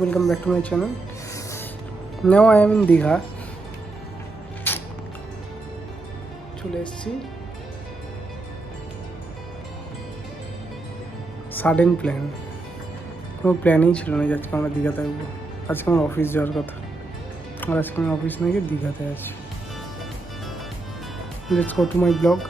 Welcome back to my channel. Now I am in Digha. চলে এসেছি sudden plan, কোনো প্ল্যানই ছিল না যে আজকে আমরা দীঘাতে আসবো। আজকে আমার অফিস যাওয়ার কথা, আর আজকে আমি অফিস না গিয়ে দীঘাতে আছি। Let's go to my blog.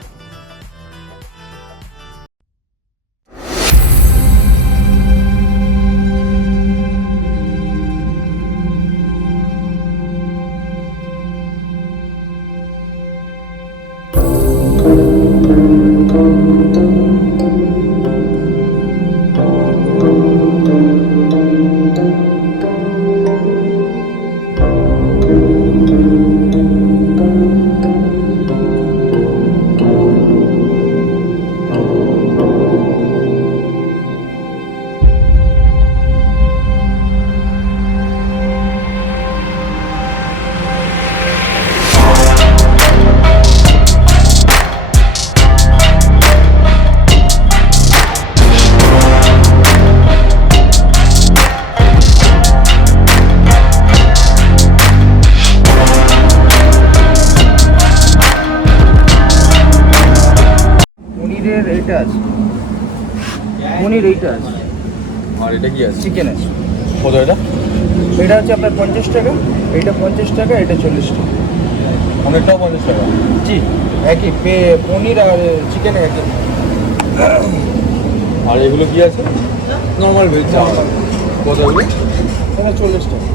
এইটা আছে, পনির এইটা আছে, আর এটা কি আছে? চিকেন আছে। কত এটা? এটা হচ্ছে আপনার 50 টাকা, এইটা 50 টাকা, এটা 40 টাকা। অনেকটাও 50 টাকা? জি, একই পনির আর চিকেন একই। আর এগুলো কি আছে? নর্মাল ভেজ চাওয়া। কত এগুলো? এটা 40 টাকা।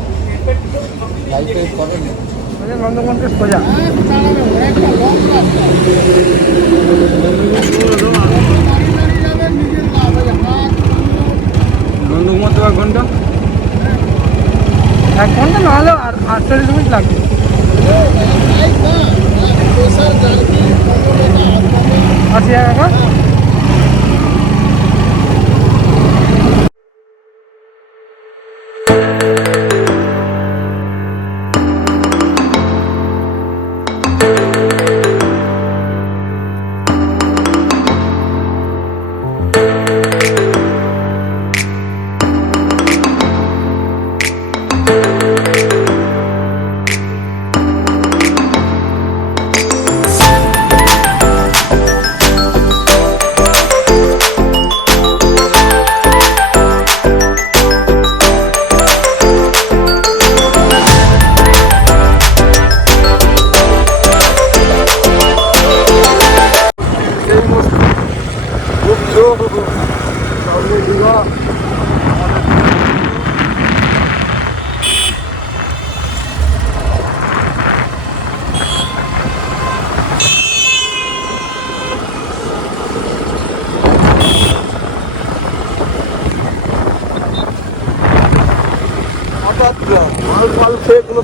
নন্দনকানন সোজা নন্দকুমার তো 1 ঘন্টা, 1 ঘন্টা না হলেও 48 মিনিট লাগবে। আছি এখন মাল খেয়ে কোনো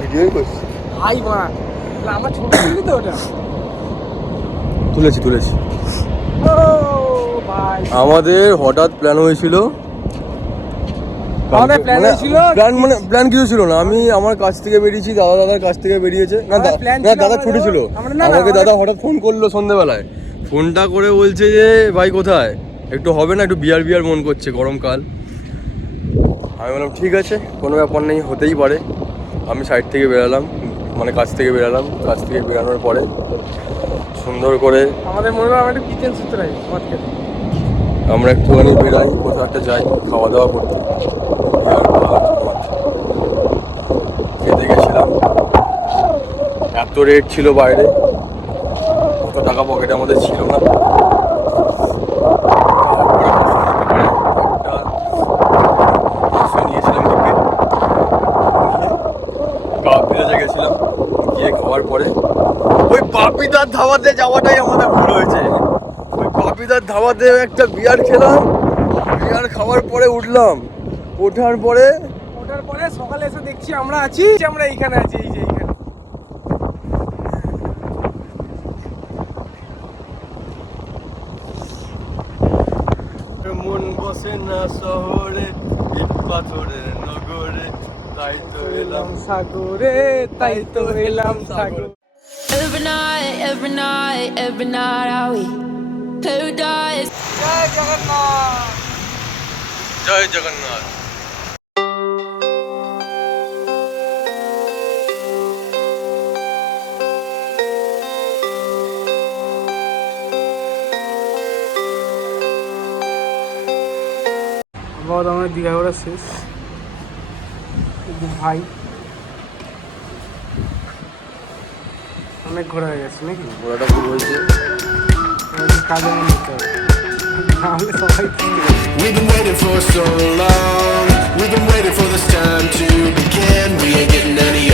ভিডিওই করছি। হাই মা, আমার ছোট ছিল তো ওটা। তুলেছি ও ভাই, আমাদের হঠাৎ প্ল্যান হয়েছিল। আমাদের প্ল্যান হয়েছিল, প্ল্যান কিছু ছিল না। আমি আমার কাছ থেকে বেরিয়েছি, দাদার কাছ থেকে বেরিয়েছে। না দাদা ছুটি ছিল। আমাকে দাদা হঠাৎ ফোন করলো সন্ধ্যেবেলায়, ফোনটা করে বলছে যে ভাই কোথায়, একটু হবে না, একটু বিয়ার মন করছে, গরমকাল। আমি বললাম ঠিক আছে, কোনো ব্যাপার নেই, হতেই পারে। আমি সাইড থেকে বেরালাম, মানে কাছ থেকে বেরালাম। কাছ থেকে বেরানোর পরে সুন্দর করে আমাদের মনে হয় আমরা একটু কিচেন সুতরাই আমরা একটুখানি বেরাই, কোথাও একটা যাই খাওয়া দাওয়া করতে। খেতে গেছিলাম, এত রেট ছিল বাইরে, কত টাকা পকেটের মধ্যে ছিল না। নিয়েছিলাম কাপড়ে গেছিলাম, গিয়ে খাওয়ার পরে ওই পাপিদার ধাবাতে যাওয়াটাই আমাদের ভুল হয়েছে। ওই পাপিদার ধাবাতে একটা বিয়ার খেলাম, বিয়ার খাওয়ার পরে উঠলাম, ওঠার পরে সকালে এসে দেখছি আমরা আছি, আমরা এইখানে আছি, এই যে এইখানে। বসে না শহরে ইট পাথরের নগরে তাই তো এলাম সাগরে, তাই তো এলাম সাগর। Every night, every night, every night I we paradise. জয় জগন্নাথ। জয় জগন্নাথ। বহুত আমার দীঘা ঘোরা শেষ। কিন্তু ভাই অনেক ঘোরা হয়ে গেছে নাকি? ঘোড়াটা খুব হয়েছে। কাজে মনে হতে হবে, নাহলে সবাই We've been waiting for so long. We've been waiting for this time to begin. We ain't getting any